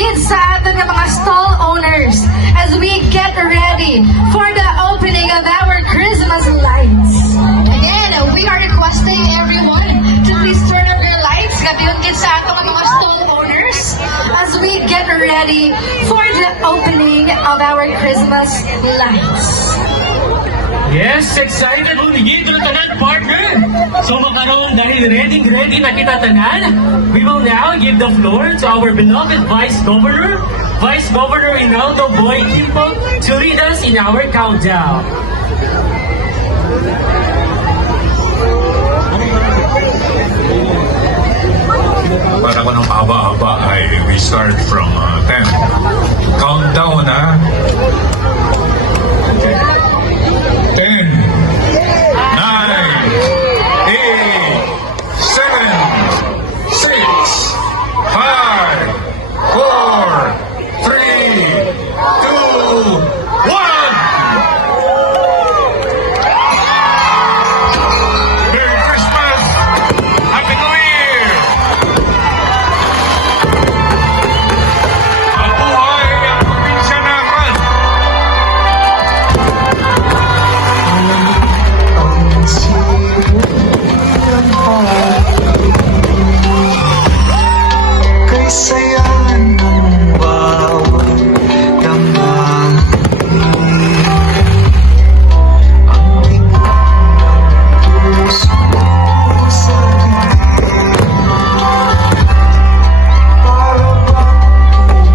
gid sa atin ng mga stall owners as we get ready for the opening of our Christmas lights. Again, we are requesting everyone to please turn on your lights. Gabi yung gid sa atin ng mga stall owners as we get ready for the opening of our Christmas lights. Yes, excited mo higit na tanan, partner! So makaroon dahil ready na kita tanan, we will now give the floor to our beloved Vice Governor Rinaldo Boy Quimpo, to lead us in our countdown. Para ko ng haba-haba ay we start from 10. Countdown na. 10, 9, 8, 7, 6, 5, 4, 3, 2, 1. Merry Christmas! Happy New Year! Mabuhay ang probinsya naman! Kay saya ng bawat damdamin, ang bigat ng puso sa dilim, para bang ng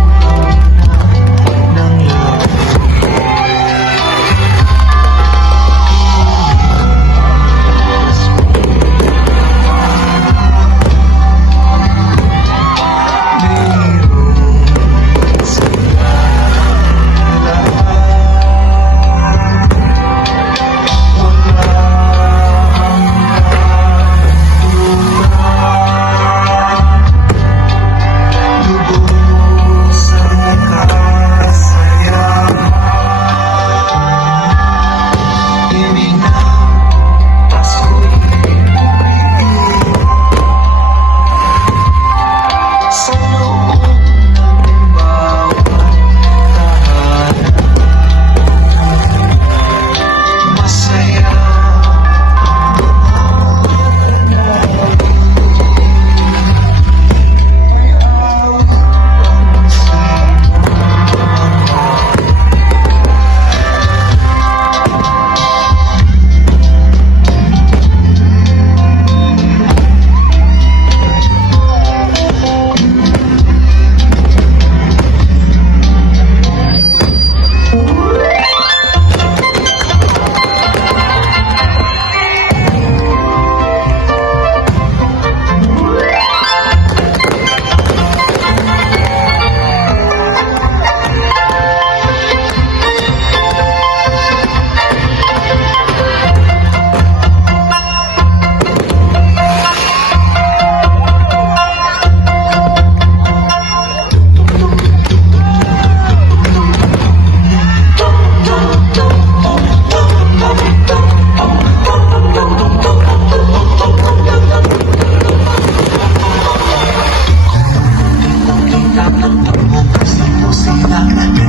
Ang bukas ng kusina.